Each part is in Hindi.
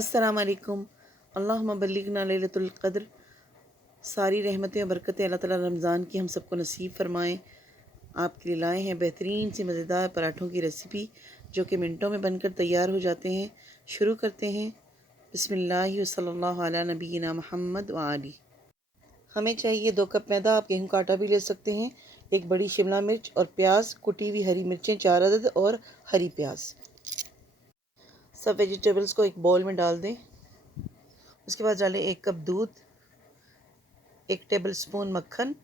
अस्सलाम वालेकुम। अल्लाहुम्मा बल्लिगना लैलतुल क़द्र। सारी रहमतें और बरकतें अल्लाह ताला रमज़ान की हम सबको नसीब फ़रमाएँ। आपके लिए लाए हैं बेहतरीन सी मज़ेदार पराठों की रेसिपी जो कि मिनटों में बनकर तैयार हो जाते हैं। शुरू करते हैं। बिस्मिल्लाहि व सल्लल्लाहु अला नबीना मुहम्मद व आली। हमें चाहिए 2 कप मैदा, आप गेहूं का आटा भी ले सकते हैं, एक बड़ी शिमला मिर्च और प्याज, कुटी हुई हरी मिर्चें 4 अदद और हरी प्याज। सब वेजिटेबल्स को एक बाउल में डाल दें। उसके बाद डालें 1 कप दूध, 1 टेबल स्पून मक्खन,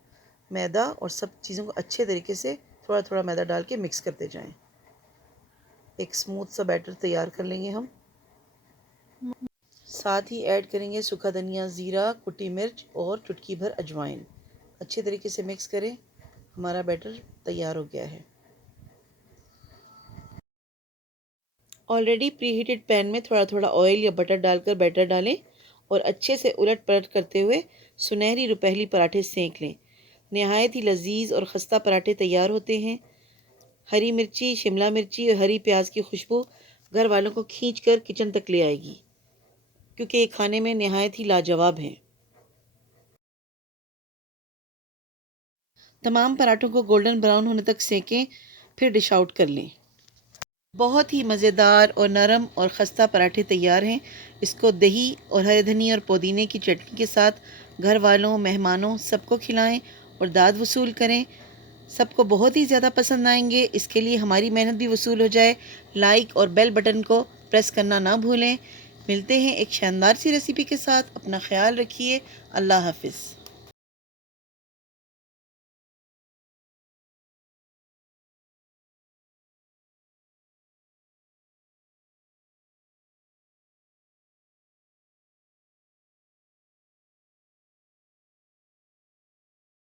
मैदा और सब चीज़ों को अच्छे तरीके से थोड़ा थोड़ा मैदा डाल के मिक्स करते जाएं। एक स्मूथ सा बैटर तैयार कर लेंगे हम। साथ ही ऐड करेंगे सूखा धनिया, ज़ीरा, कुटी मिर्च और चुटकी भर अजवाइन। अच्छे तरीके से मिक्स करें। हमारा बैटर तैयार हो गया है। ऑलरेडी प्रीहीटेड पैन में थोड़ा थोड़ा ऑयल या बटर डालकर बैटर डालें और अच्छे से उलट पलट करते हुए सुनहरी रुपहली पराठे सेंक लें। नहायत ही लजीज और खस्ता पराठे तैयार होते हैं। हरी मिर्ची, शिमला मिर्ची और हरी प्याज की खुशबू घर वालों को खींच कर किचन तक ले आएगी, क्योंकि ये खाने में नहायत ही लाजवाब हैं। तमाम पराठों को गोल्डन ब्राउन होने तक सेकें, फिर डिश आउट कर लें। बहुत ही मज़ेदार और नरम और खस्ता पराठे तैयार हैं। इसको दही और हरे धनिया और पुदीने की चटनी के साथ घर वालों, मेहमानों सबको खिलाएं और दाद वसूल करें। सबको बहुत ही ज़्यादा पसंद आएंगे। इसके लिए हमारी मेहनत भी वसूल हो जाए। लाइक और बेल बटन को प्रेस करना ना भूलें। मिलते हैं एक शानदार सी रेसिपी के साथ। अपना ख्याल रखिए। अल्लाह हाफिज़।